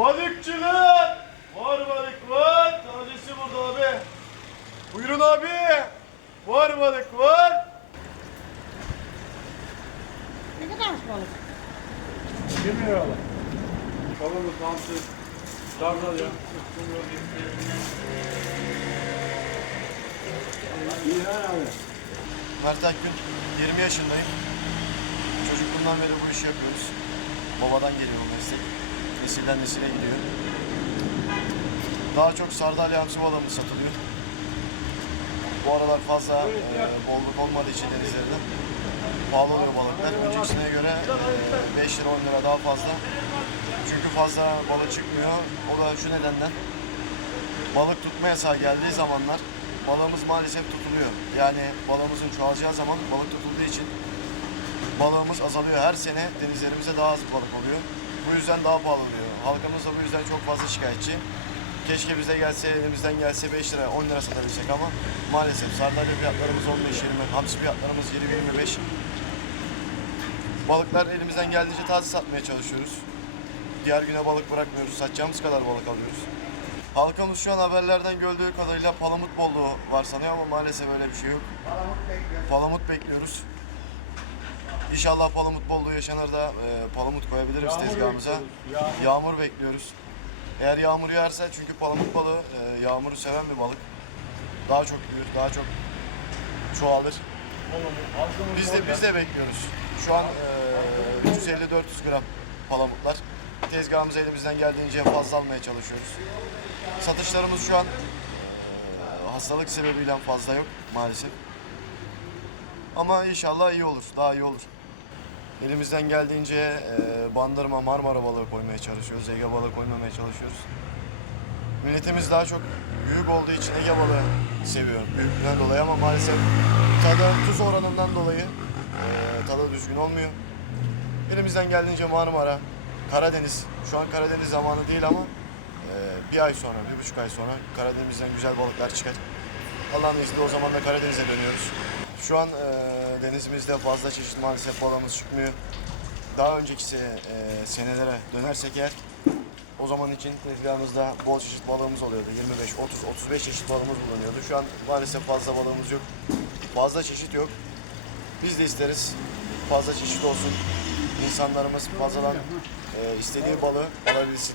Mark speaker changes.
Speaker 1: Balıkçılık! Var balık var. Tanesi burada abi. Buyurun abi. Var balık var.
Speaker 2: Ne kadarmış balık?
Speaker 1: 20 lira alalım. Kavurma, pantı, tarnal ya. İyi abi.
Speaker 3: Mert Akgün, 20 yaşındayım. Çocukluğumdan beri bu işi yapıyoruz. Babadan geliyor bu meslek. Nesilden nesile gidiyor. Daha çok sardalya hamsi balığımız satılıyor. Bu aralar fazla e, bolluk olmadığı için denizlerde pahalı oluyor balıklar. Önceki seneye göre e, 5 lira 10 lira daha fazla. Çünkü fazla balık çıkmıyor. O da şu nedenden balık tutma yasağı geldiği zamanlar balığımız maalesef tutuluyor. Yani balığımızın çoğalacağı zaman balık tutulduğu için balığımız azalıyor. Her sene denizlerimize daha az balık oluyor. Bu yüzden daha pahalı oluyor. Halkımız da bu yüzden çok fazla şikayetçi. Keşke bize gelse, elimizden gelse 5 lira, 10 lira satabilsek ama maalesef sardalya fiyatlarımız 15-20, hamsi fiyatlarımız 20-25. Balıklar elimizden geldiğince taze satmaya çalışıyoruz. Diğer güne balık bırakmıyoruz. Satacağımız kadar balık alıyoruz. Halkımız şu an haberlerden gördüğü kadarıyla palamut bolluğu var sanıyor ama maalesef öyle bir şey yok. Palamut bekliyoruz. İnşallah palamut bolluğu yaşanır da e, palamut koyabiliriz
Speaker 1: Yağmur
Speaker 3: tezgahımıza.
Speaker 1: yağmur.
Speaker 3: Yağmur bekliyoruz. Eğer yağmur yağarsa çünkü palamut balığı e, yağmuru seven bir balık. Daha çok büyür, daha çok çoğalır. Biz de biz de bekliyoruz. Şu an e, 350-400 gram palamutlar. Tezgahımıza elimizden geldiğince fazla almaya çalışıyoruz. Satışlarımız şu an e, hastalık sebebiyle fazla yok maalesef. Ama inşallah iyi olur, daha iyi olur. Elimizden geldiğince e, bandırma, Marmara balığı koymaya çalışıyoruz, Ege balığı koymamaya çalışıyoruz. Milletimiz daha çok büyük olduğu için Ege balığı seviyor büyüklüğünden dolayı ama maalesef tadı, tuz oranından dolayı e, tadı düzgün olmuyor. Elimizden geldiğince Marmara, Karadeniz, şu an Karadeniz zamanı değil ama e, bir ay sonra, bir buçuk ay sonra Karadeniz'den güzel balıklar çıkar. Allah'ın izniyle o zaman da Karadeniz'e dönüyoruz. Şu an e, denizimizde fazla çeşit maalesef balığımız çıkmıyor. Daha önceki e, senelere dönersek eğer o zaman için tezgahımızda bol çeşit balığımız oluyordu. 25, 30, 35 çeşit balığımız bulunuyordu. Şu an maalesef fazla balığımız yok. Fazla çeşit yok. Biz de isteriz. Fazla çeşit olsun. İnsanlarımız fazladan e, istediği balığı alabilsin.